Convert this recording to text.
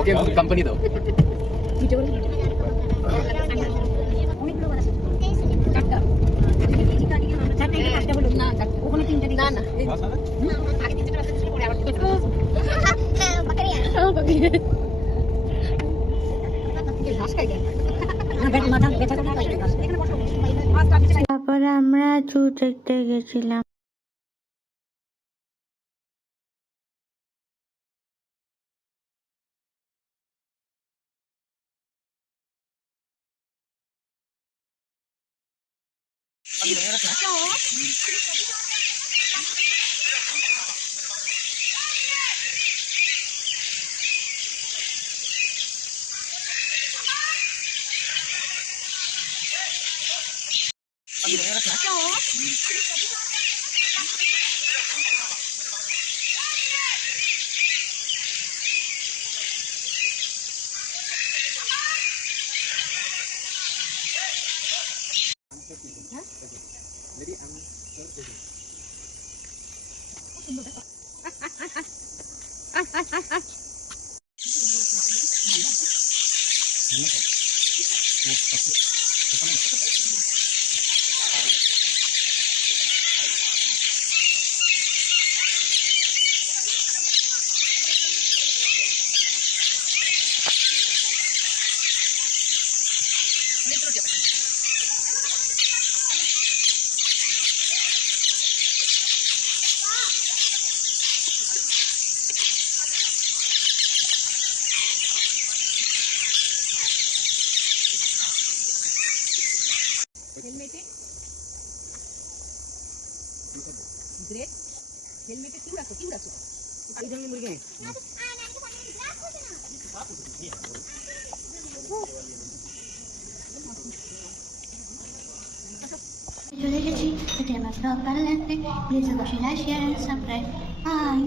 ওকে company দাও। তারপরে আমরা জু দেখতে গেছিলাম। হেলমেটে গ্রেট হেলমেটে কি রাখো এই জন্য মুরগি চলে গেছি, এটা আমার ব্লগ ভালো লাগলে প্লিজ অবশ্যই like share and subscribe. By.